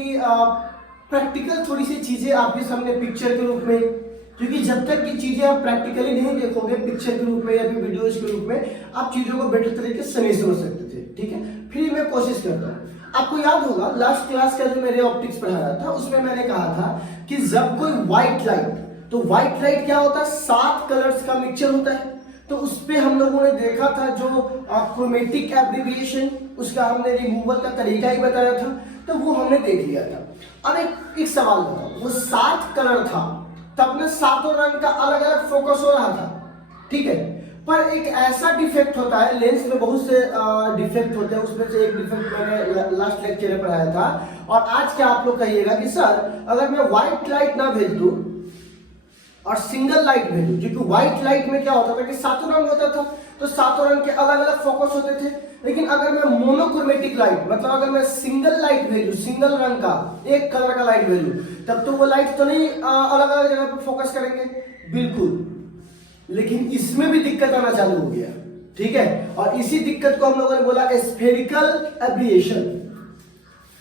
कि प्रैक्टिकल थोड़ी सी चीजें आपके सामने पिक्चर के रूप में, क्योंकि जब तक ये चीजें आप प्रैक्टिकली नहीं देखोगे पिक्चर के रूप में या फिर वीडियोज के रूप में, आप चीजों को बेटर तरीके से नहीं समझ सकते थे। ठीक है, फिर मैं कोशिश करता हूँ। आपको याद होगा लास्ट क्लास का जो मैंने ऑप्टिक्स पढ़ाया था उसमें मैंने कहा था कि जब कोई व्हाइट लाइट, तो व्हाइट लाइट क्या होता है, 7 कलर्स का मिक्सचर होता है। तो उस पे हम लोगों ने देखा था जो क्रोमेटिक एब्रिविएशन, उसका हमने रिमूवल का तरीका ही बताया था, तो वो हमने देख लिया था। अब एक सवाल बताओ, वो 7 कलर था तब ना सातों रंग का अलग अलग फोकस हो रहा था, ठीक है, पर एक ऐसा डिफेक्ट होता है लेंस में, बहुत से डिफेक्ट होते हैं, उसमें से एक डिफेक्ट मैंने लास्ट लेक्चर में पढ़ाया था। और आज क्या आप लोग कहिएगा कि सर अगर मैं व्हाइट लाइट ना भेज दूं और सिंगल लाइट भेजूं, क्योंकि व्हाइट लाइट में क्या होता था कि सातों रंग होता था, तो सातों रंग के अलग अलग फोकस होते थे। लेकिन अगर मैं मोनोक्रोमेटिक लाइट, मतलब अगर मैं सिंगल लाइट भेजूं, सिंगल रंग का एक कलर का लाइट भेजूं, तब तो वो लाइट तो नहीं अलग अलग जगह पर फोकस करेंगे, बिल्कुल। लेकिन इसमें भी दिक्कत आना चालू हो गया, ठीक है, और इसी दिक्कत को हम लोगों ने बोला स्फेरिकल एब्रिएशन।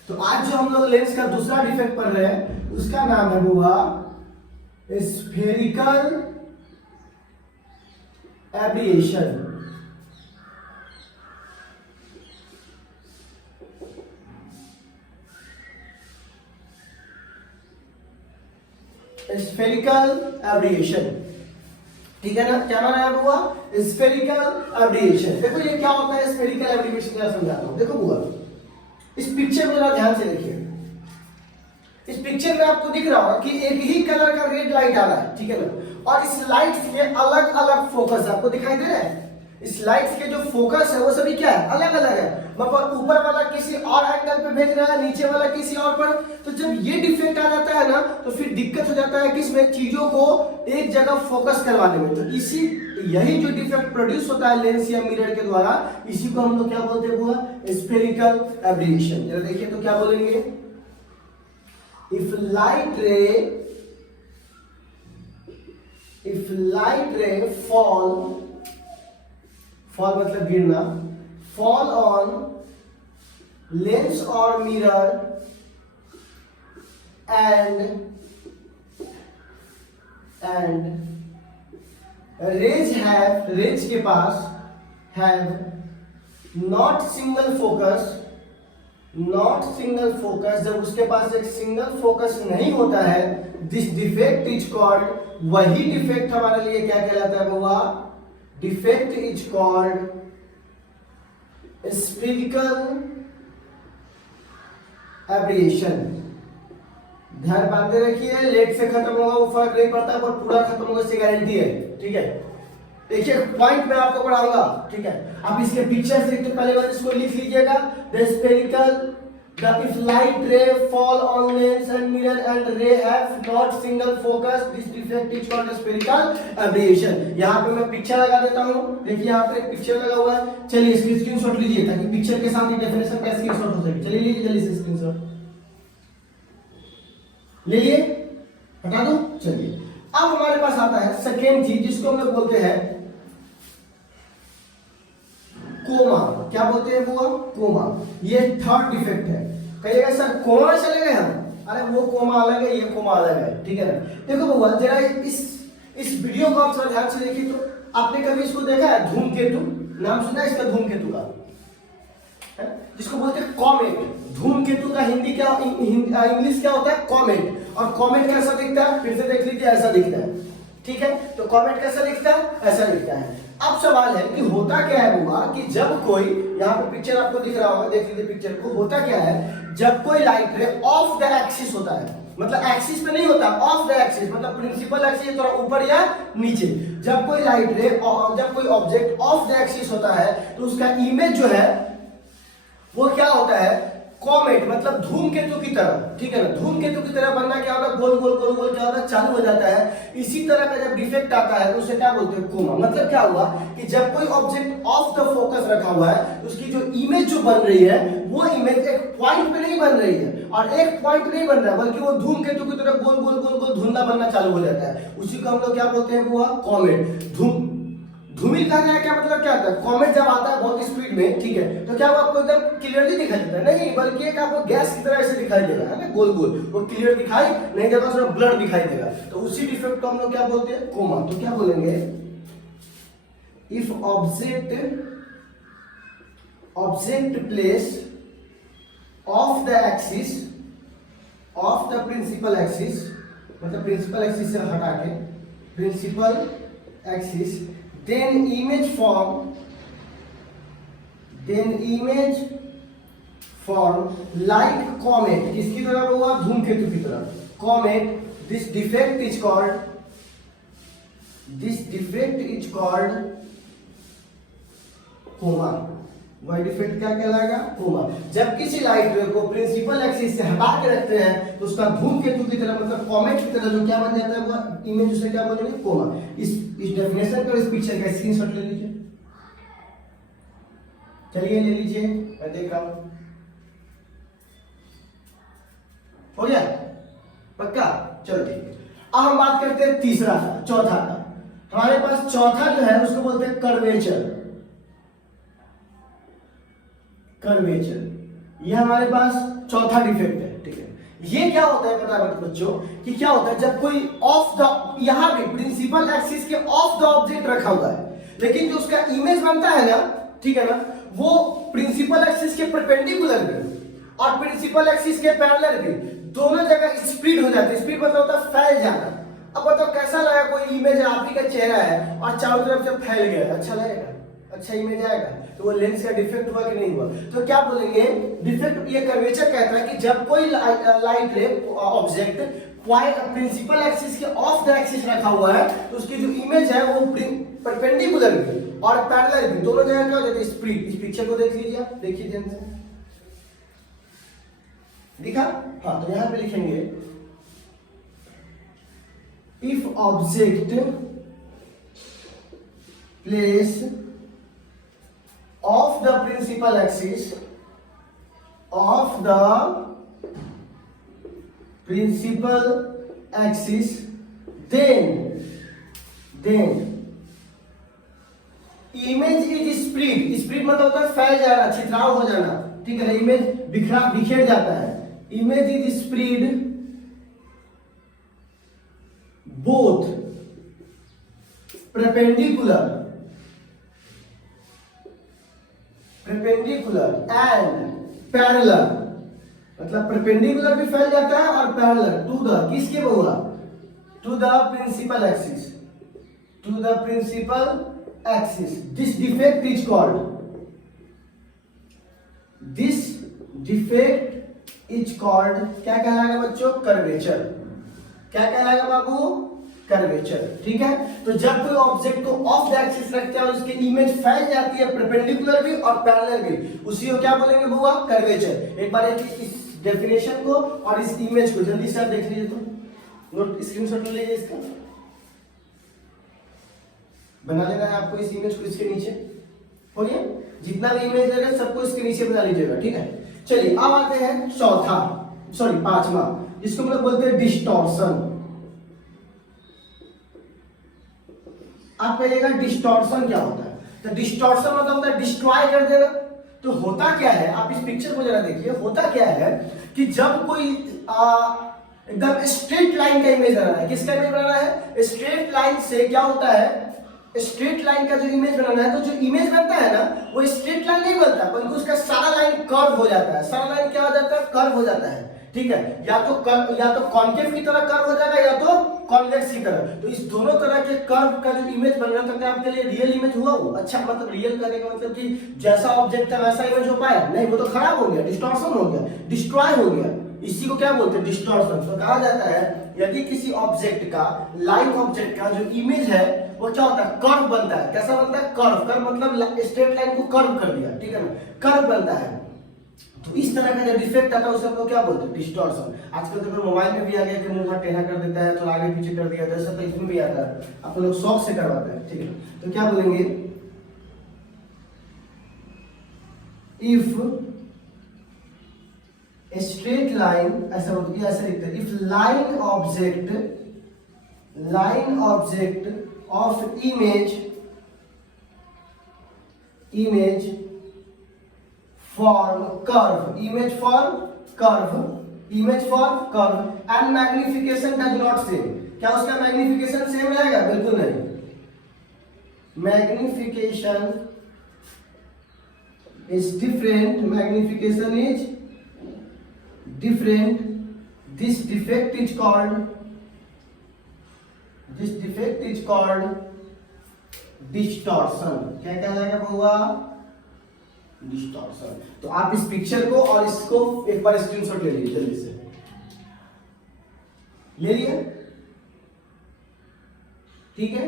तो आज जो हम लोग लेंस का दूसरा डिफेक्ट पढ़ रहे हैं उसका नाम है हुआ स्फेरिकल एब्रिएशन। स्फेरिकल एब्रिएशन, ठीक है ना, क्या नाम हुआ, स्फेरिकल एब्रिएशन। देखो ये क्या होता है स्फेरिकल एब्रिएशन, क्या समझाता हूं। देखो हुआ इस पिक्चर में जरा ध्यान से देखिए, इस पिक्चर में आपको दिख रहा होगा कि एक ही कलर का रेड लाइट आ रहा है, ठीक है ना, और इस लाइट के अलग अलग फोकस आपको दिखाई दे रहा है। इस लाइट के जो फोकस है वो सभी क्या है, अलग अलग है, मतलब ऊपर वाला किसी और एंगल पे भेज रहा है, नीचे वाला किसी और पर। तो जब ये डिफेक्ट आ जाता है ना, तो फिर दिक्कत हो जाता है कि इसमें चीजों को एक जगह फोकस करवाने में। तो इसी यही जो डिफेक्ट प्रोड्यूस होता है लेंस या मिरर के द्वारा, इसी को हम लोग क्या बोलते हैं, वो स्फेरिकल एब्रिएशन। जरा देखिए तो क्या बोलेंगे, if light ray fall मतलब गिरना, fall on lens or mirror and rays के पास have not single focus, जब उसके पास एक सिंगल फोकस नहीं होता है, दिस डिफेक्ट इज कॉल्ड, वही डिफेक्ट हमारे लिए क्या कहलाता है बुआ, डिफेक्ट इज कॉल्ड स्फेरिकल एब्रिएशन। ध्यान बांधे रखिए, लेट से खत्म होगा वो फर्क नहीं पड़ता, पर पूरा खत्म होगा इसकी गारंटी है, ठीक है। देखिए पॉइंट में आपको पढ़ाऊंगा, ठीक है। आप इसके पिक्चर से तो पहले बार इसको लिख लीजिएगा, the spherical, if light ray fall on lens and mirror and ray have not single focus, this defect is called spherical aberration। यहाँ पे मैं पिक्चर लगा देता हूँ, देखिए यहाँ पे एक पिक्चर लगा हुआ है। चलिए इसकी स्क्रीनशॉट लीजिए ताकि पिक्चर के साथ डेफिनेशन का स्क्रीनशॉट हो सके। चलिए लीजिए जल्दी से स्क्रीनशॉट ले लिए, हटा दो। चलिए अब हमारे पास आता है सेकेंड चीज जिसको हम लोग बोलते हैं कोमा। क्या बोलते हैं वो, कोमा। ये थर्ड डिफेक्ट है। कहिएगा सर कोमा चले गए हम, अरे वो कोमा अलग है, ये कोमा अलग है, ठीक है ना। देखो बुआ जरा इस वीडियो को आप थोड़ा ध्यान से देखिए। तो आपने कभी इसको देखा है, धूमकेतु नाम सुना है इसका, धूमकेतु का, जिसको बोलते हैं कॉमेट। धूमकेतु का हिंदी क्या, इंग्लिश क्या होता है, कॉमेट। और कॉमेट कैसा दिखता है, फिर से देख लीजिए, ऐसा दिखता है, ठीक है। तो कॉमेट कैसा दिखता है, ऐसा दिखता है। अब सवाल है कि होता क्या है बुआ, कि जब कोई, यहाँ पे पिक्चर आपको दिख रहा होगा, देख लीजिए पिक्चर को, होता क्या है, जब कोई light ray of the axis होता है, मतलब एक्सिस पे नहीं होता, ऑफ द एक्सिस मतलब प्रिंसिपल एक्सिस थोड़ा ऊपर या नीचे, जब कोई लाइट रे, जब कोई ऑब्जेक्ट ऑफ द एक्सिस होता है, तो उसका इमेज जो है वो क्या होता है, कॉमेट मतलब धूमकेतु की तरह, ठीक है ना। धूमकेतु की तरह बनना क्या होता है, गोल गोल गोल गोल क्या होता है, चालू हो जाता है। इसी तरह का जब डिफेक्ट आता है तो उसे क्या बोलते हैं, कोमा। मतलब क्या हुआ कि जब कोई ऑब्जेक्ट ऑफ द फोकस रखा हुआ है, उसकी जो इमेज जो बन रही है, वो इमेज एक पॉइंट पे नहीं बन रही है, और एक पॉइंट नहीं बन रहा है, बल्कि वो धूमकेतु की तरह गोल गोल गोल गोल धुंधला बनना चालू हो जाता है। उसी को हम लोग क्या बोलते हैं, वो कॉमेट। धूमिल का क्या मतलब क्या होता है, कॉमेट जब आता है बहुत स्पीड में, ठीक है, तो क्या वो आपको एकदम क्लियरली दिखाई देता है? नहीं, बल्कि एक आपको गैस की तरह ऐसे दिखाई देगा, है ना, गोल गोल, वो क्लियर दिखाई नहीं देगा, थोड़ा ब्लर दिखाई देगा। तो उसी डिफेक्ट को हम लोग क्या बोलते हैं, कोमा। तो क्या बोलेंगे, if object place of the axis of the principal axis, मतलब प्रिंसिपल एक्सिस से हटा के principal axis, then image form like comet, किसकी तरह हुआ, धूमकेतु की तरह, comet, this defect is called coma. वह डिफेक्ट क्या कहलाएगा, कोमा। जब किसी लाइट रे को प्रिंसिपल एक्सिस से हटा के रखते हैं तो उसका धूमकेतु की तरह, मतलब कॉमेट की तरह जो क्या बन जाता है, वो इमेज उसे क्या बोलेंगे, कोमा। इस डेफिनेशन को, इस पिक्चर का स्क्रीनशॉट ले लीजिए। चलिए ले लीजिए, मैं देख रहा हूं, हो गया पक्का। चलो ठीक है, अब हम बात करते हैं तीसरा का, चौथा का। हमारे पास चौथा जो है उसको बोलते हैं कर्वेचर। ये हमारे पास चौथा डिफेक्ट है, ठीक है। ये क्या होता है पता है बच्चों, कि क्या होता है जब कोई ऑफ द, यहां पे प्रिंसिपल एक्सिस के ऑफ द ऑब्जेक्ट रखा हुआ है, लेकिन जो उसका इमेज बनता है ना, ठीक है ना, वो प्रिंसिपल एक्सिस के परपेंडिकुलर भी और प्रिंसिपल एक्सिस के पैरेलल भी, दोनों जगह स्प्लिट हो जाती है। स्प्लिट मतलब होता है फैल जाना। अब बताओ कैसा लगा, कोई इमेज आप ही का चेहरा है और चारों तरफ से फैल गया, अच्छा लगेगा, अच्छा इमेज आएगा? तो वो लेंस का डिफेक्ट हुआ कि नहीं हुआ? तो क्या बोलेंगे, डिफेक्ट ये कर्वेचर कहता है कि जब कोई light ray object principal axis के ऑफ द एक्सिस रखा हुआ है, तो उसकी जो इमेज है वो परपेंडिकुलर भी और पैरेलल भी, दोनों जगह क्या हो जाती है, स्प्लिट। इस पिक्चर को देख लीजिए आप, देखिए ध्यान से, दिखा? हाँ, तो यहां पे लिखेंगे if object place of the principal axis then image is split मतलब होता है फैल जाना, छितराव हो जाना, ठीक है ना, इमेज बिखेर जाता है। Image is spread both perpendicular and parallel, मतलब परपेंडिकुलर भी फैल जाता है और पैरेलल टू द, किसके हुआ, to the principal axis. This defect is called क्या कहलाएगा बच्चों, कर्वेचर। क्या कहलाएगा बाबू, कर्वेचर, ठीक है। तो जब कोई ऑब्जेक्ट को ऑफ द एक्सिस रखते हैं और उसकी इमेज फैल जाती है परपेंडिकुलर भी और पैरेलल भी, उसी को क्या बोलेंगे बुआ, कर्वेचर। एक बार इस डेफिनेशन को और इस इमेज को जल्दी से आप देख लीजिए, तो नोट स्क्रीनशॉट ले लीजिए, इसका बना लेना है आपको इस इमेज को, इसके नीचे हो गया, जितना भी इमेज रहेगा सबको इसके नीचे बना लीजिएगा, ठीक है। चलिए अब आते हैं पांचवा, जिसको हम लोग बोलते हैं डिस्टॉर्शन। आप कहिएगा डिस्टॉर्शन क्या होता है, तो डिस्टॉर्शन मतलब होता है डिस्ट्रॉय कर देना। तो होता क्या है, आप इस पिक्चर को जरा देखिए, होता क्या है कि जब कोई एकदम स्ट्रेट लाइन का इमेज बनाना है, किसका इमेज बनाना है, स्ट्रेट लाइन से क्या होता है, स्ट्रेट लाइन का जो इमेज बनाना है, तो जो इमेज बनता है ना, वो स्ट्रेट लाइन नहीं बनता, बल्कि उसका सारा लाइन कर्व हो जाता है। सारा लाइन क्या हो जाता है, कर्व हो जाता है, ठीक है। या तो कॉन्केव की तरह कर्व हो जाएगा या तो कॉन्वेक्स की तरह। तो इस दोनों तरह के कर्व का जो इमेज बन रहा है, आपके लिए रियल इमेज हुआ वो अच्छा, मतलब रियल करने का मतलब कि जैसा ऑब्जेक्ट है वैसा इमेज हो पाया नहीं, वो तो खराब हो गया, डिस्टॉर्शन हो गया, डिस्ट्रॉय हो गया। इसी को क्या बोलते हैं, डिस्टॉर्शन। तो कहा जाता है यदि किसी ऑब्जेक्ट का, लाइव ऑब्जेक्ट का जो इमेज है वो क्या होता है, कर्व बनता है। कैसा बनता है, कर्व मतलब स्ट्रेट लाइन को कर्व कर दिया, ठीक है ना, कर्व बनता है। तो इस तरह का जो डिफेक्ट आता है उसे हम लोग क्या बोलते हैं, डिस्टॉर्शन। आजकल तो मोबाइल में भी आ गया कि मुंह टेढ़ा कर देता है, तो आगे पीछे कर दिया जाता है, सब तो इसमें भी आता है, आप लोग शौक से करवाते हैं, ठीक है। तो क्या बोलेंगे, इफ स्ट्रेट लाइन, ऐसा लिखते हैं, if line object of image image form curve, image form curve, image form curve and magnification does not same. क्या उसका मैग्निफिकेशन सेम रहेगा? बिल्कुल नहीं. Magnification is different. Magnification is different. This defect is called distortion. क्या कहलाएगा बउआ? Distortion. तो आप इस पिक्चर को और इसको एक बार स्क्रीनशॉट ले लीजिए जल्दी से. ले लिया? ठीक है.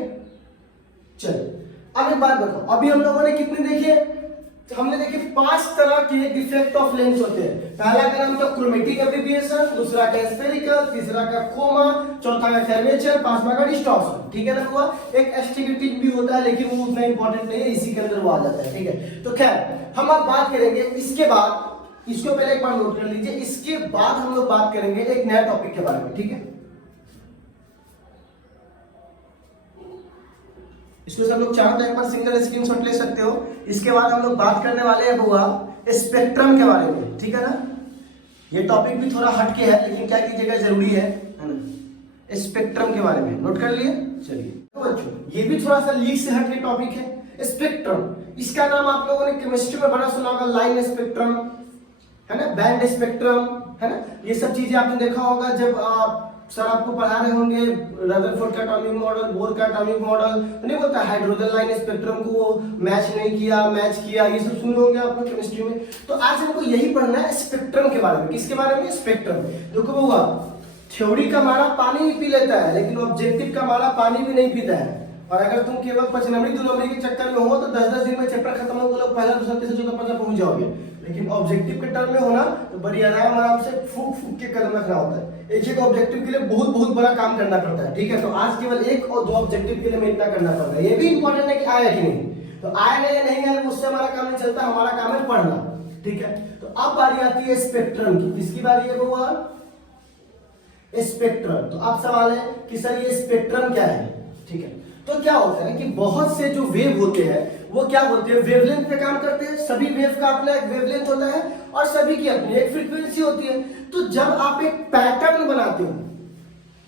चलिए अब एक बात बताओ, अभी हम लोगों ने कितने देखे? हमने देखे 5 तरह के डिफेक्ट ऑफ लेंस होते हैं. पहला का नाम था क्रोमेटिक एब्रिविएशन, दूसरा का स्फेरिकल, तीसरा का कोमा, चौथा का कर्वेचर, पांचवा का डिस्टॉर्शन. ठीक है ना हुआ? एक एस्टिग्मेटिक भी होता है लेकिन वो उतना इंपॉर्टेंट नहीं है, इसी के अंदर वो आ जाता है. ठीक है. तो खैर हम अब बात करेंगे इसके बाद, इसको पहले एक बार नोट कर लीजिए, इसके बाद हम लोग बात करेंगे एक नया टॉपिक के बारे में. ठीक है. इसको सब लोग चाहो तो एक बार सिंगल स्क्रीनशॉट ले सकते हो. इसके बाद हम लोग बात करने वाले हैं बुआ स्पेक्ट्रम के बारे में. ठीक है ना? ये टॉपिक भी थोड़ा हटके है लेकिन क्या कीजिएगा, जरूरी है ना. स्पेक्ट्रम के बारे में नोट कर लिए. चलिए तो बच्चों ये भी थोड़ा सा लीक से हटके टॉपिक है. स्पेक्ट्रम, इसका नाम आप लोगों ने केमिस्ट्री में बड़ा सुना होगा. लाइन स्पेक्ट्रम है ना, बैंड स्पेक्ट्रम है ना, ये सब चीजें आपने देखा होगा जब आप सर आपको पढ़ा रहे होंगे रदरफोर्ड का एटॉमिक मॉडल, बोर का एटॉमिक मॉडल. नहीं बोलता हाइड्रोजन लाइन स्पेक्ट्रम को वो मैच नहीं किया, मैच किया, ये सब सुने होंगे आपने केमिस्ट्री में. तो आज हमको यही पढ़ना है स्पेक्ट्रम के बारे में. किसके बारे में? स्पेक्ट्रम. देखो बउआ, थ्योरी का मारा पानी भी पी लेता है लेकिन ऑब्जेक्टिव का मारा पानी भी नहीं पीता है. और अगर तुम केवल 5 नंबरी 2 नंबरी के चक्कर में हो तो 10-10 दिन में चैप्टर खत्म हो गया, पहला दूसरा तीसरा चौथा पांचवा पहुंच जाओगे. लेकिन ऑब्जेक्टिव के टर्म में होना तो बड़ी आराम से फूक फूक के कदम रखना होता है. एक ऑब्जेक्टिव के लिए बहुत बहुत बड़ा काम करना पड़ता है. ठीक है. तो आज केवल 1 और 2 ऑब्जेक्टिव के लिए मेहनत करना पड़ता है. ये भी इंपॉर्टेंट है कि आया कि नहीं. तो आया या नहीं आया उससे हमारा काम नहीं चलता, हमारा काम है पढ़ना. ठीक है. तो अब बारी आती है स्पेक्ट्रम की. किसकी बारी है बउआ? स्पेक्ट्रम. तो अब सवाल है कि सर ये स्पेक्ट्रम क्या है? ठीक है. तो क्या होता है कि बहुत से जो वेव होते हैं वो क्या बोलते हैं, वेवलेंथ पे काम करते हैं. सभी वेव का अपना एक वेवलेंथ होता है और सभी की अपनी एक फ्रीक्वेंसी होती है. तो जब आप एक पैटर्न बनाते हो,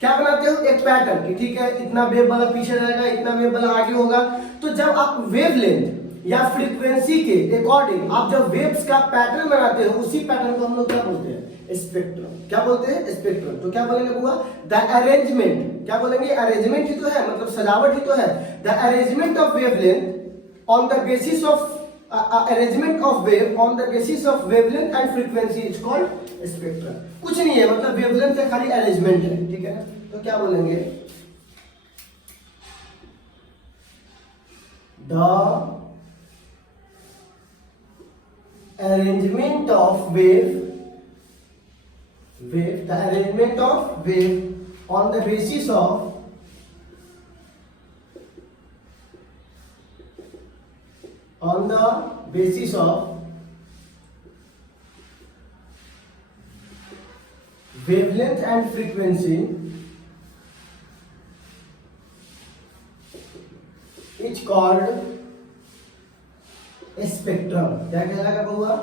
क्या बनाते हो? एक पैटर्न की. ठीक है, इतना वेव वाला पीछे रहेगा, इतना वेव वाला आगे होगा. तो जब आप वेवलेंथ या फ्रीक्वेंसी के अकॉर्डिंग आप जब वेव्स का पैटर्न बनाते हो, उसी पैटर्न को हम लोग क्या बोलते हैं? स्पेक्ट्रम. क्या बोलते हैं? स्पेक्ट्रम. तो क्या बोलेंगे बुआ? The arrangement. क्या बोलेंगे? अरेंजमेंट ही तो है, मतलब सजावट ही तो है. The arrangement of wavelength on the basis of arrangement of wave on the basis of wavelength and frequency is called spectrum. कुछ नहीं है, मतलब वेवलेंथ से खाली अरेंजमेंट है. ठीक है ना? तो क्या बोलेंगे? the arrangement of wave the arrangement of wave on the basis of wavelength and frequency is called spectrum. क्या कहलाएगा बउआ?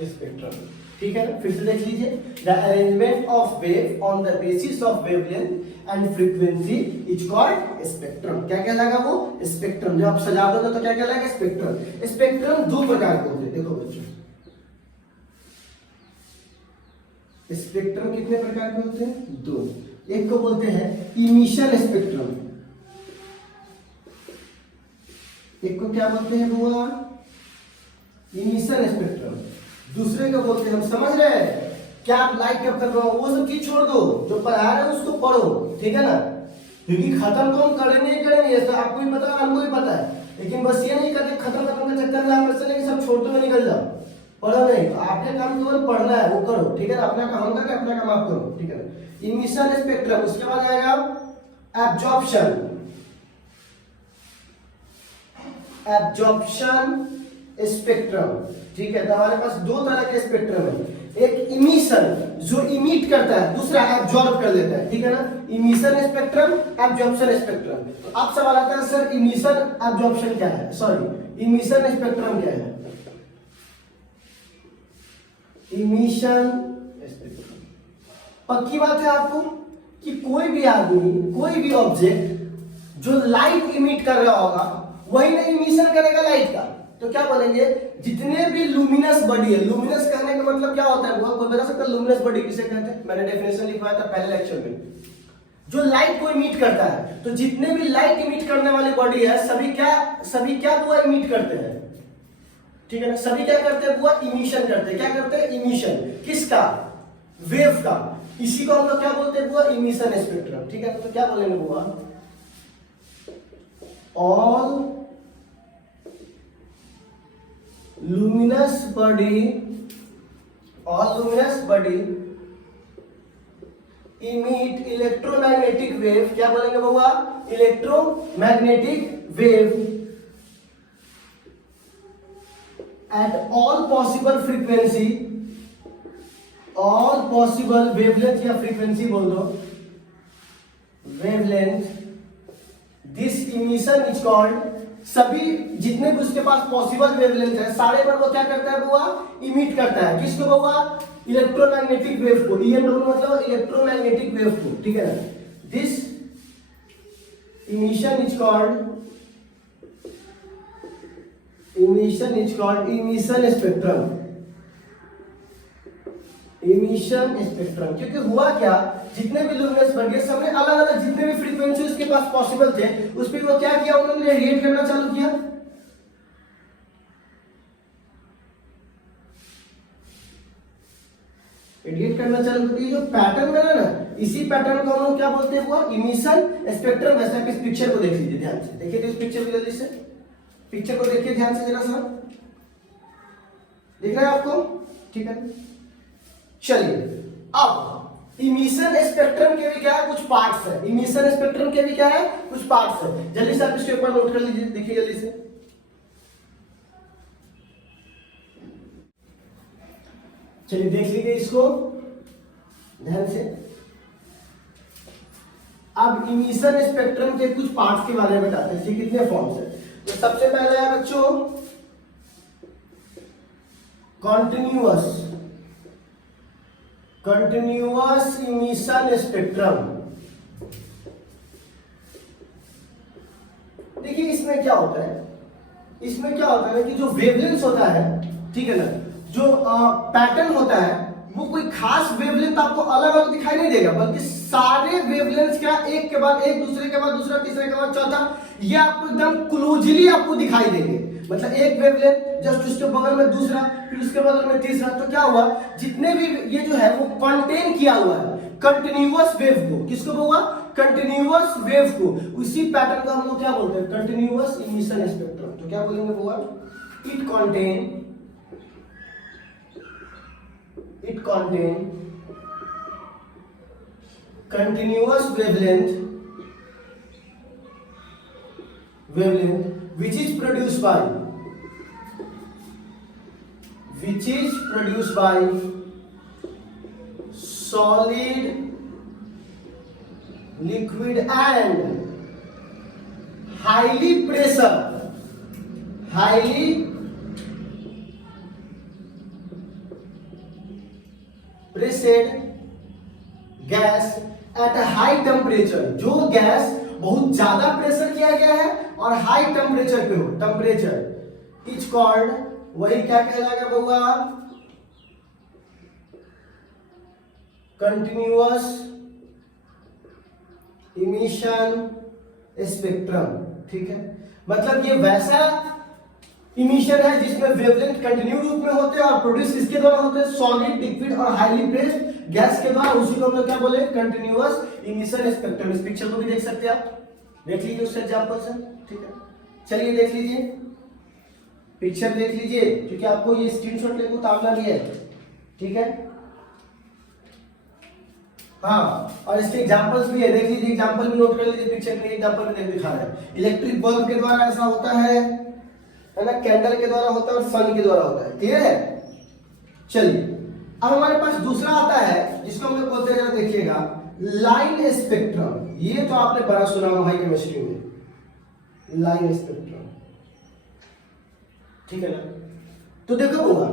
स्पेक्ट्रम. ठीक है ना? फिर से देख लीजिए. The arrangement of wave on the basis of wavelength and frequency is called spectrum. क्या कहलाएगा वो? स्पेक्ट्रम. जब आप सजा दोगे तो क्या कहलाएगा? स्पेक्ट्रम. स्पेक्ट्रम 2 प्रकार के होते हैं. देखो बच्चों, स्पेक्ट्रम कितने प्रकार के होते हैं? 2. एक को बोलते हैं इमिशन स्पेक्ट्रम. एक को क्या बोलते हैं बुआ? Emission spectrum. दूसरे को बोलते हैं, हम समझ रहे हैं क्या? आप लाइक कब कर रहे हो वो सब चीज छोड़ दो, जो पढ़ा रहे हो उसको पढ़ो. ठीक है ना? क्योंकि खत्म तो हम करेंगे ही करेंगे, ऐसा आपको भी पता है, हमको भी पता है. लेकिन बस ये नहीं करते खत्म के चक्कर में हम ऐसे नहीं सब छोड़ते हुए निकल जाओ. पढ़ो नहीं, तो आपने काम केवल पढ़ना है, वो करो. ठीक है ना? अपना काम करके अपना काम आप करो. ठीक है ना? Emission spectrum. उसके बाद आएगा एब्जॉर्प्शन. स्पेक्ट्रम. ठीक है. तो हमारे पास 2 तरह के स्पेक्ट्रम है. एक इमिशन जो इमिट करता है, दूसरा एब्जॉर्ब कर लेता है, ठीक है ना। Emission spectrum, absorption spectrum. तो अब सवाल आता है सर इमिशन एब्जॉर्प्शन क्या है, सॉरी इमिशन स्पेक्ट्रम क्या है। इमिशन स्पेक्ट्रम, पक्की बात है आपको कि कोई भी आदमी, कोई भी ऑब्जेक्ट जो लाइट इमिट कर रहा होगा वही ना इमिशन करेगा लाइट का। तो क्या बोलेंगे, जितने भी लुमिनस बॉडी है, लुमिनस कहने का मतलब क्या होता है, कोई बता सकता है लुमिनस बॉडी किसे कहते हैं? मैंने डेफिनेशन लिखवाया था पहले लेक्चर में। जो लाइट को इमिट करता है, तो जितने भी लाइट इमिट करने वाली बॉडी है सभी क्या हुआ इमिट करते हैं, ठीक है ना। सभी क्या करते हैं बुआ, इमिशन करते हैं। क्या करते हैं, इमिशन। किसका, वेव का। इसी को हम लोग क्या बोलते हैं बुआ, इमिशन स्पेक्ट्रम, ठीक है। तो क्या बोलेंगे बुआ, all luminous body emit electromagnetic wave। क्या बोलेंगे बाबा, electromagnetic wave at all possible frequency, all possible wavelength या frequency बोल दो, wavelength। this emission is called, सभी जितने भी उसके पास पॉसिबल वेवलेंथ है सारे पर वो क्या करता है बुआ, इमिट करता है। किसको बुआ, इलेक्ट्रोमैग्नेटिक वेव को। मतलब इलेक्ट्रोमैग्नेटिक वेव को, ठीक है ना। This emission is called emission spectrum. Emission spectrum, क्योंकि हुआ क्या, जितने भी लुमिनस बन गए सबने अलग अलग जितने भी फ्रीक्वेंसी उसके पास पॉसिबल थे उस पर वो क्या किया, उन्होंने रेडिएट करना चालू किया। रेडिएट करना चालू किया। जो पैटर्न बना ना, इसी पैटर्न को हम लोग क्या बोलते हैं वो, इमिशन स्पेक्ट्रम। वैसे आप इस पिक्चर को देख लीजिए ध्यान से, देखिए तो इस पिक्चर को जल्दी से, पिक्चर को देखिए ध्यान से जरा सा, दिख रहा है आपको, ठीक है। चलिए अब इमिशन स्पेक्ट्रम के भी क्या है, कुछ पार्ट्स है। इमिशन स्पेक्ट्रम के भी क्या है, कुछ पार्ट्स है। जल्दी से आप इसके ऊपर नोट कर लीजिए, देखिए जल्दी से। चलिए देख लीजिए इसको ध्यान से। अब इमिशन स्पेक्ट्रम के कुछ पार्ट्स के बारे में बताते हैं, इसके कितने फॉर्म्स है। तो सबसे पहले है बच्चों कंटिन्यूअस इमिशन स्पेक्ट्रम। देखिए इसमें क्या होता है, इसमें क्या होता है कि जो वेवलेंथ होता है, ठीक है ना, जो पैटर्न होता है वो कोई खास वेवलेंथ आपको अलग अलग दिखाई नहीं देगा, बल्कि सारे वेवलेंथ का एक के बाद एक, दूसरे के बाद दूसरा, तीसरे के बाद चौथा, ये आपको एकदम क्लोजली आपको दिखाई देंगे। मतलब एक वेवलेंथ जस्ट उसके बगल में दूसरा, फिर उसके बगल में तीसरा। तो क्या हुआ, जितने भी ये जो है वो कंटेन किया हुआ है कंटिन्यूअस वेव को। किसको हुआ, कंटिन्यूअस वेव को। उसी पैटर्न को हम लोग क्या बोलते हैं, कंटिन्यूअस इमिशन स्पेक्ट्रम। तो क्या बोलेंगे हुआ, it contain continuous wavelength which is produced by solid, liquid and highly pressured gas at a high temperature. जो गैस बहुत ज्यादा प्रेशर किया गया है और हाई टेम्परेचर पे हो, टेम्परेचर इज कॉल्ड, वही क्या कहलाएगा बउआ, कंटिन्यूअस इमिशन स्पेक्ट्रम। ठीक है, मतलब ये वैसा इमिशन है जिसमें वेवलेंथ कंटिन्यू रूप में होते हैं और प्रोड्यूस किसके द्वारा होते हैं, सॉलिड, लिक्विड और हाईली प्रेस्ड गैस के द्वारा। उसी को हम लोग क्या बोले, कंटिन्यूअस इमिशन स्पेक्ट्रम। इस पिक्चर को भी देख सकते हैं आप, देख लीजिए उससे एग्जांपल से। ठीक है, चलिए देख लीजिए पिक्चर, देख लीजिए क्योंकि आपको ये स्क्रीनशॉट लेके उतारना भी है। ठीक है, हाँ, और इसके एग्जांपल्स भी है, देख लीजिए, एग्जांपल भी नोट कर लीजिए। पिक्चर में एग्जांपल में दिखा रहा है, इलेक्ट्रिक बल्ब के द्वारा ऐसा होता है ना, कैंडल के द्वारा होता है और सन के द्वारा होता है। क्लियर है? चलिए अब हमारे पास दूसरा आता है जिसको हम लोग बोलते हैं, देखिएगा लाइन स्पेक्ट्रम। ये तो आपने बड़ा सुना होगा भाई केमिस्ट्री में, लाइन स्पेक्ट्रम, ठीक है ना। तो देखो होगा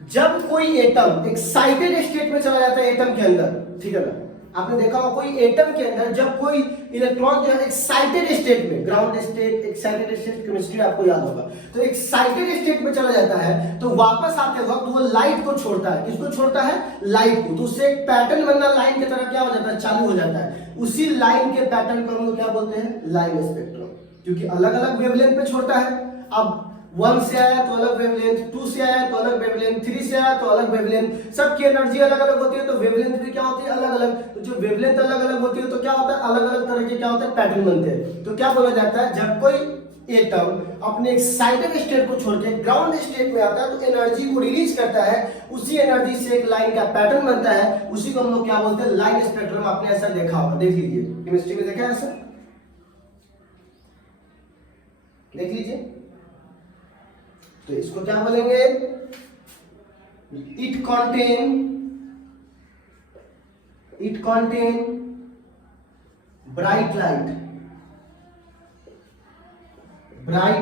जब कोई एटम एक्साइटेड स्टेट में चला जाता है एटम के अंदर, ठीक है ना, आपने देखा होगा कोई एटम के अंदर जब कोई इलेक्ट्रॉन जो है एक्साइटेड स्टेट में, ground state, excited state chemistry आपको याद होगा, तो एक्साइटेड स्टेट में चला जाता है तो वापस आते वक्त वो लाइट को छोड़ता है। किसको छोड़ता है? लाइट को। तो उससे एक पैटर्न बनना लाइन की तरह क्या हो जाता है? चालू हो जाता है। उसी लाइन के पैटर्न को हम लोग क्या बोलते हैं? लाइन स्पेक्ट्रम, क्योंकि अलग अलग वेवलेंथ पे छोड़ता है। अब 1 से आया तो अलग वेवलेंथ, 2 से आया तो अलग वेवलेंथ, 3 से आया तो अलग वेवलेंथ, सबकी एनर्जी अलग अलग होती है तो वेवलेंथ भी क्या होती है? अलग अलग। तो जो वेवलेंथ अलग अलग होती है तो क्या होता है? अलग अलग तरह के क्या होता है? पैटर्न बनते हैं। तो क्या बोला जाता है? जब कोई एटम अपने एक्साइटेड स्टेट को छोड़ के ग्राउंड स्टेट में आता है तो एनर्जी को रिलीज करता है, उसी एनर्जी से एक लाइन का पैटर्न बनता है, उसी को हम लोग क्या बोलते हैं? Line spectrum. आपने ऐसा देखा होगा, देख लीजिए केमिस्ट्री में देखा है ऐसा, देख लीजिए। तो इसको क्या बोलेंगे? It contain bright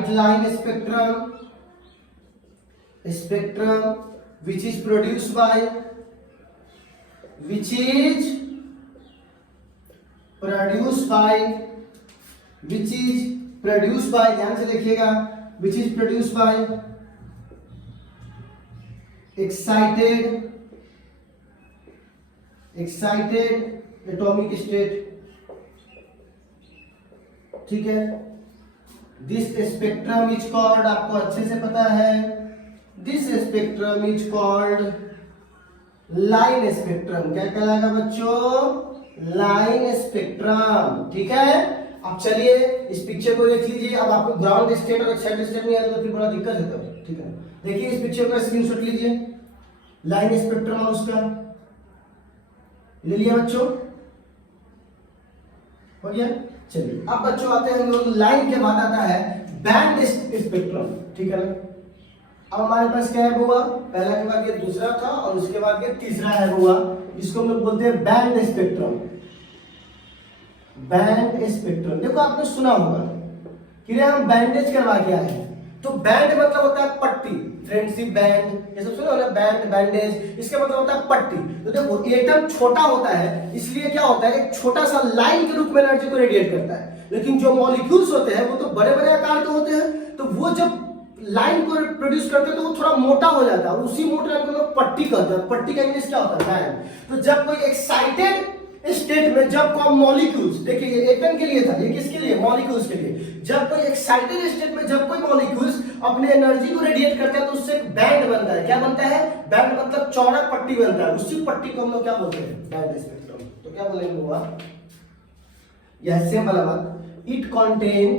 line spectrum which is produced by ध्यान से देखिएगा, which is produced by excited atomic state, ठीक है। दिस स्पेक्ट्रम इज कॉल्ड, आपको अच्छे से पता है, this spectrum is called line spectrum. क्या कहलाएगा बच्चों? लाइन स्पेक्ट्रम, ठीक है। अब चलिए इस पिक्चर को देख लीजिए। अब आपको ग्राउंड स्टेट और एक्साइटेड स्टेट नहीं आता तो फिर बड़ा दिक्कत है, ठीक है। देखिए इस पिक्चर का स्क्रीनशॉट लीजिए, लाइन स्पेक्ट्रम और उसका ले लिया बच्चों, हो गया। चलिए अब बच्चों आते हैं हम लोग लाइन के बाद आता है बैंड स्पेक्ट्रम, ठीक है ना। अब हमारे पास क्या है बुआ? पहला के बाद ये दूसरा था और उसके बाद ये तीसरा है बुआ, जिसको हम लोग बोलते हैं बैंड स्पेक्ट्रम। बैंड स्पेक्ट्रम देखो आपने सुना होगा कि रे हम बैंडेज करवा के आए हैं, तो बैंड मतलब होता है पट्टी, फ्रेंडशिप बैंड, ये सब सुना होगा, बैंड, बैंडेज, इसका मतलब होता है पट्टी। तो देखो एटम छोटा होता है, इसलिए क्या होता है? एक छोटा सा लाइन के रूप में एनर्जी को रेडिएट करता है, लेकिन जो मॉलिक्यूल्स होते हैं वो तो बड़े बड़े आकार के होते हैं, तो वो जब लाइन को प्रोड्यूस करते हैं तो वो थोड़ा मोटा हो जाता है, उसी मोटे लाइन को लोग पट्टी कहते हैं। पट्टी का इंग्लिश क्या होता है? बैंड। तो जब कोई एक्साइटेड स्टेट में जब कोई मॉलिक्यूल्स, देखिए ये एटम के लिए था, ये किसके लिए? मॉलिक्यूल्स के लिए। जब कोई एक्साइटेड स्टेट में जब कोई मॉलिक्यूल्स अपने एनर्जी को रेडिएट करता है तो उससे एक बैंड बनता है। क्या बनता है? बैंड मतलब चौड़ा पट्टी बनता है, उसी पट्टी को हम लोग क्या बोलते हैं? Band spectrum. तो क्या बोलेंगे हुआ? यह सेम वाला बात, it contain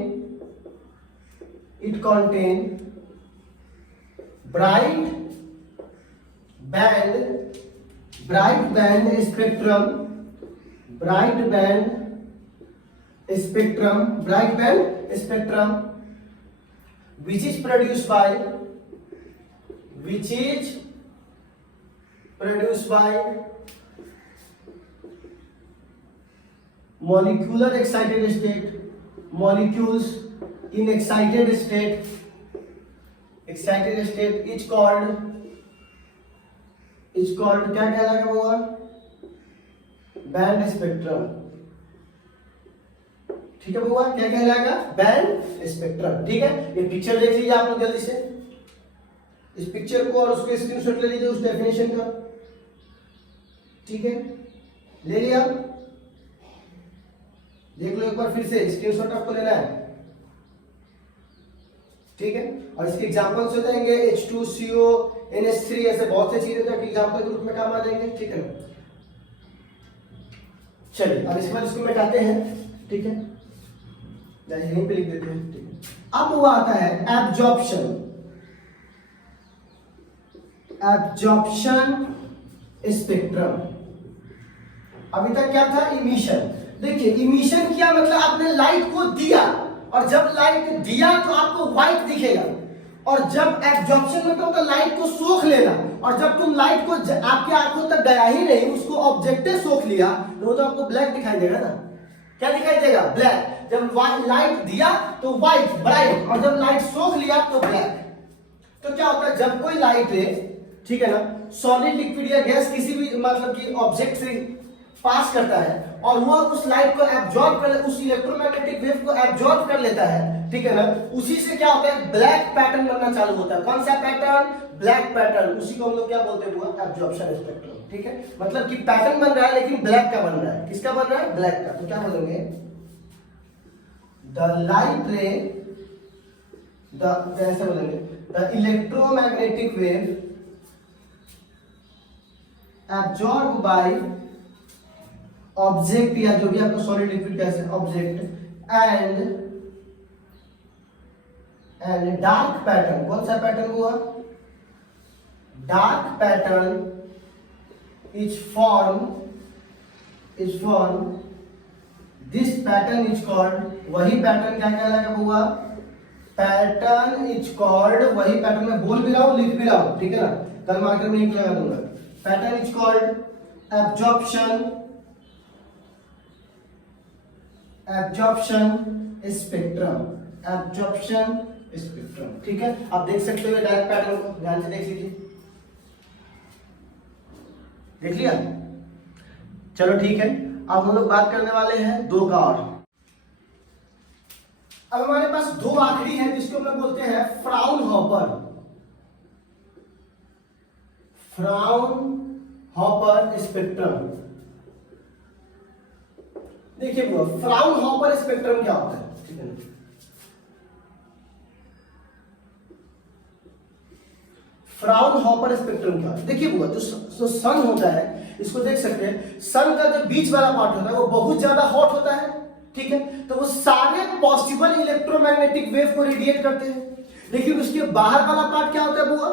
bright band spectrum which is produced by molecular excited state, molecules in excited state is called क्या कहलाएगा वो? बैंड स्पेक्ट्रम, ठीक है बुआ, क्या कहलाएगा? बैंड स्पेक्ट्रम, ठीक है। ये पिक्चर देख लीजिए आप लोग जल्दी से, इस पिक्चर को और उसके स्क्रीनशॉट ले लीजिए उस डेफिनेशन का, ठीक है, ले लिया। देख लो एक बार फिर से, स्क्रीनशॉट आपको लेना है, ठीक है। और इसके एग्जांपल्स हो जाएंगे H2CO, NH3, ऐसे बहुत से चीजें जो एग्जांपल के रूप में काम आ जाएंगे, ठीक है। चलिए अब इसके बाद इसको मिटाते हैं, ठीक है, यहीं पे लिख देते हैं, ठीक है। अब वो आता है एब्जॉर्प्शन स्पेक्ट्रम। अभी तक क्या था? इमिशन। देखिए इमिशन किया मतलब आपने लाइट को दिया, और जब लाइट दिया तो आपको व्हाइट दिखेगा, और जब एब्जॉर्प्शन मतलब होता है लाइट को सोख लेना, और जब तुम लाइट को आपके आंखों तक गया ही नहीं, उसको ऑब्जेक्ट सोख लिया, तो वो तो आपको ब्लैक दिखाई देगा ना। क्या दिखाई देगा? ब्लैक। जब लाइट दिया तो व्हाइट ब्राइट, और जब लाइट सोख लिया तो ब्लैक। तो क्या होता है, जब कोई लाइट रे, ठीक है ना, सॉलिड लिक्विड या गैस किसी भी मतलब कि ऑब्जेक्ट से पास करता है और वो उस लाइट को एब्जॉर्ब कर, उस इलेक्ट्रोमैग्नेटिक वेव को एब्जॉर्ब कर लेता है, ठीक है ना, उसी से क्या होता है, ब्लैक पैटर्न बनना चालू होता है। कौन सा पैटर्न? Black pattern. उसी को हम लोग क्या बोलते हैं? Absorption spectrum. ठीक है, मतलब कि पैटर्न बन रहा है लेकिन ब्लैक का बन रहा है। किसका बन रहा है? ब्लैक का। तो क्या बोलेंगे? द लाइट रे, ऐसे बोलेंगे, the electromagnetic wave absorb by object, या जो भी आपको सॉलिड लिक्विड कैसे ऑब्जेक्ट, एंड डार्क पैटर्न। कौन सा पैटर्न हुआ? Dark pattern is form this pattern is called, वही पैटर्न क्या कहलाएगा हुआ? पैटर्न इज कॉल्ड, वही पैटर्न में बोल भी रहा हूं लिख भी रहा हूं, ठीक है ना, कल मार्कर में लिख लगा दूंगा। Pattern is called absorption spectrum. ठीक है, आप देख सकते हो डायरेक्ट पैटर्न को, ध्यान से देख लीजिए। देख लिया? चलो ठीक है, अब हम लोग बात करने वाले हैं दो का और। अब हमारे पास दो आखिरी है जिसको हम लोग बोलते हैं फ्राउनहोफर स्पेक्ट्रम। देखिए फ्राउनहोफर स्पेक्ट्रम क्या होता है? ठीक है, फ्राउनहोफर स्पेक्ट्रम क्या है? देखिए बुआ, जो सन होता है, इसको देख सकते हैं, सन का जो बीच वाला पार्ट होता है वो बहुत ज्यादा हॉट होता है, ठीक है, तो वो सारे पॉसिबल इलेक्ट्रोमैग्नेटिक वेव को रेडिएट करते हैं। लेकिन उसके बाहर वाला पार्ट क्या होता है बुआ?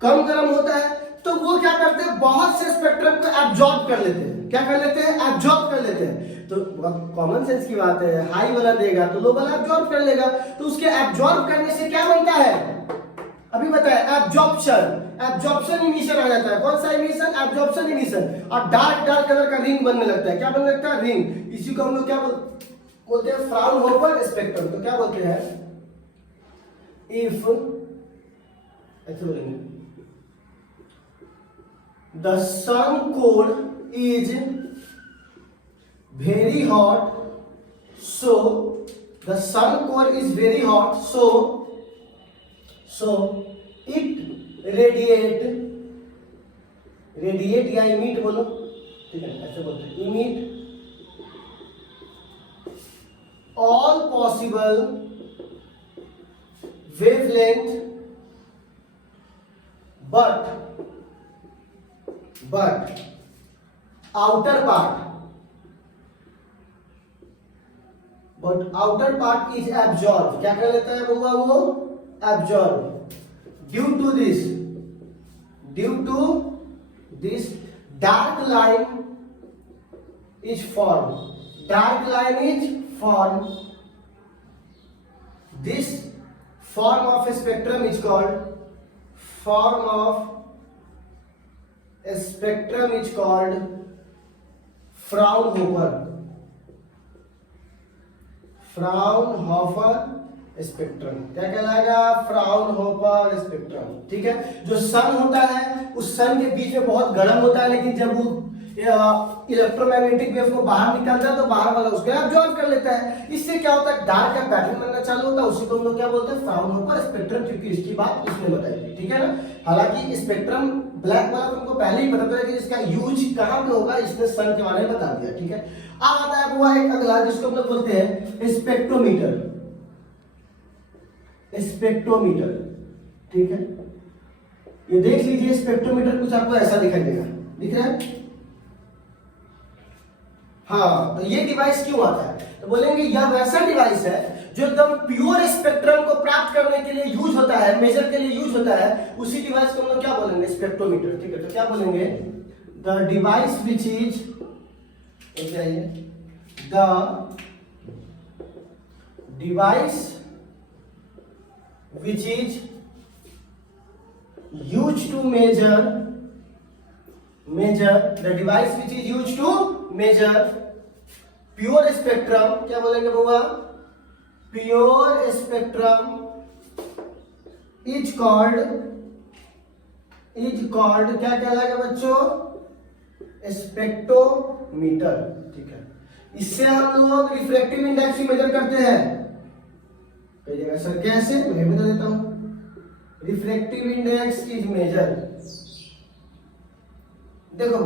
कम गर्म होता है, तो वो क्या करते हैं, बहुत से स्पेक्ट्रम को एब्जॉर्ब कर लेते हैं। क्या कर लेते हैं? एब्जॉर्ब कर लेते हैं। तो कॉमन सेंस की बात है, हाई वाला देगा तो लो वाला एब्जॉर्ब कर लेगा, तो उसके एब्जॉर्ब करने से क्या बनता है? अभी बताया, एब्जॉर्प्शन इमिशन आ जाता है। कौन सा इमिशन? Absorption emission. और डार्क कलर का रिंग बनने लगता है। क्या बनने लगता है? रिंग। इसी को हम लोग क्या बोलते हैं? Fraunhofer spectrum. तो क्या बोलते हैं? इफ, ऐसे बोलेंगे, the sun core is very hot, so the sun core is very hot, so it radiate या emit बोलो, ठीक है, ऐसे बोलते हैं, emit all possible wavelength, but outer part is absorbed। क्या कर लेता है वो? Absorb। Due to this dark line is formed। This form of a spectrum is called Fraunhofer spectrum. क्या कहलाएगा? Fraunhofer spectrum. ठीक है, जो सन होता है उस सन के बीच में बहुत गर्म होता है, लेकिन जब वो इलेक्ट्रोमैग्नेटिक वेव को बाहर निकालता है तो बाहर वाला उसको एब्जॉर्ब कर लेता है। इससे क्या होता है? डार्क का पैटर्न बनना चालू होता है। उसी को हम लोग क्या बोलते हैं? फ्राउनहोफर स्पेक्ट्रम, क्योंकि इसकी बात उसने बताई थी। ठीक है ना, हालांकि स्पेक्ट्रम ब्लैक वाला तुमको पहले ही पता था कि इसका यूज कहां पे होगा, इसने सन के बारे में बता दिया। ठीक है, अब आता है वो एक अगला जिसको हम लोग बोलते हैं स्पेक्ट्रोमीटर। ठीक है, ये देख लीजिए, स्पेक्ट्रोमीटर कुछ आपको ऐसा दिखाई देगा, दिख रहा है? हाँ, तो ये डिवाइस क्यों आता है? तो बोलेंगे यह वैसा डिवाइस है जो एकदम प्योर स्पेक्ट्रम को प्राप्त करने के लिए यूज होता है, मेजर के लिए यूज होता है। उसी डिवाइस को हम लोग क्या बोलेंगे? स्पेक्ट्रोमीटर। ठीक है, तो क्या बोलेंगे? The device which is, the device which is used to measure the device which is used to measure pure spectrum, क्या बोलेंगे बउआ, pure spectrum is called क्या कहलाएगा बच्चों, स्पेक्ट्रोमीटर। ठीक है, इससे हम लोग रिफ्रैक्टिव इंडेक्स भी मेजर करते हैं। कई जगह सर कैसे, मैं बता देता हूं। रिफ्रैक्टिव इंडेक्स इज मेजर, देखो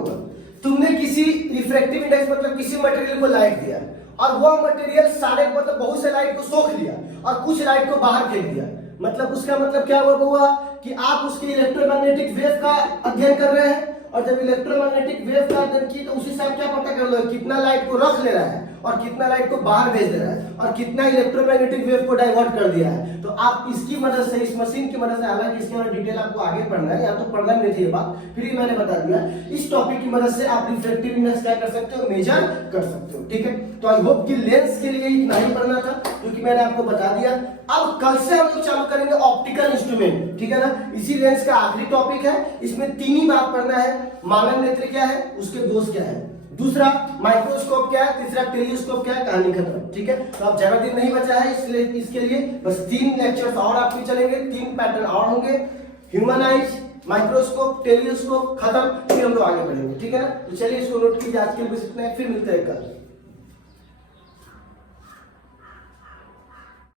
तुमने किसी रिफ्रैक्टिव इंडेक्स मतलब किसी मटेरियल को लाइट दिया और वो मटेरियल सारे मतलब बहुत से लाइट को सोख लिया और कुछ लाइट को बाहर फेंक दिया, मतलब उसका मतलब क्या हुआ कि आप उसके इलेक्ट्रोमैग्नेटिक वेव का अध्ययन कर रहे हैं, और जब इलेक्ट्रोमैग्नेटिक वेव का अध्ययन किए तो उसी से आप क्या पता कर लो कितना लाइट को रख ले रहा है और कितना लाइट को बाहर भेज दे रहा है और कितना इलेक्ट्रोमैग्नेटिक वेव को डाइवर्ट कर दिया है। तो आप इसकी मदद से, इस मशीन की मदद से, हालांकि इसके बारे में डिटेल आपको आगे पढ़ना है, यहाँ तो पढ़ना नहीं थी ये बात, फिर ही मैंने बता दिया, इस टॉपिक की मदद से आप रिफ्रैक्टिव इंडेक्स क्या कर सकते हो, मेजर कर सकते हो। ठीक है, तो आई होप कि लेंस के लिए इतना ही पढ़ना था क्योंकि मैंने आपको बता दिया। अब कल से हम लोग चालू करेंगे ऑप्टिकल इंस्ट्रूमेंट, ठीक है ना, इसी लेंस का आखिरी टॉपिक है, इसमें 3 ही बात पढ़ना है, मानव नेत्र क्या है, उसके दोष क्या है, दूसरा माइक्रोस्कोप क्या है, तीसरा टेलीस्कोप क्या है, कहानी खत्म। ठीक है, तो अब ज्यादा दिन नहीं बचा है, इसलिए इसके लिए बस 3 लेक्चर्स और आपके चलेंगे, 3 पैटर्न और होंगे, ह्यूमन आइज, माइक्रोस्कोप, टेलीस्कोप, खत्म, फिर हम लोग आगे बढ़ेंगे। ठीक है ना, तो चलिए इसको नोट कीजिए, आज के लिए बस इतना है, फिर मिलते हैं कल।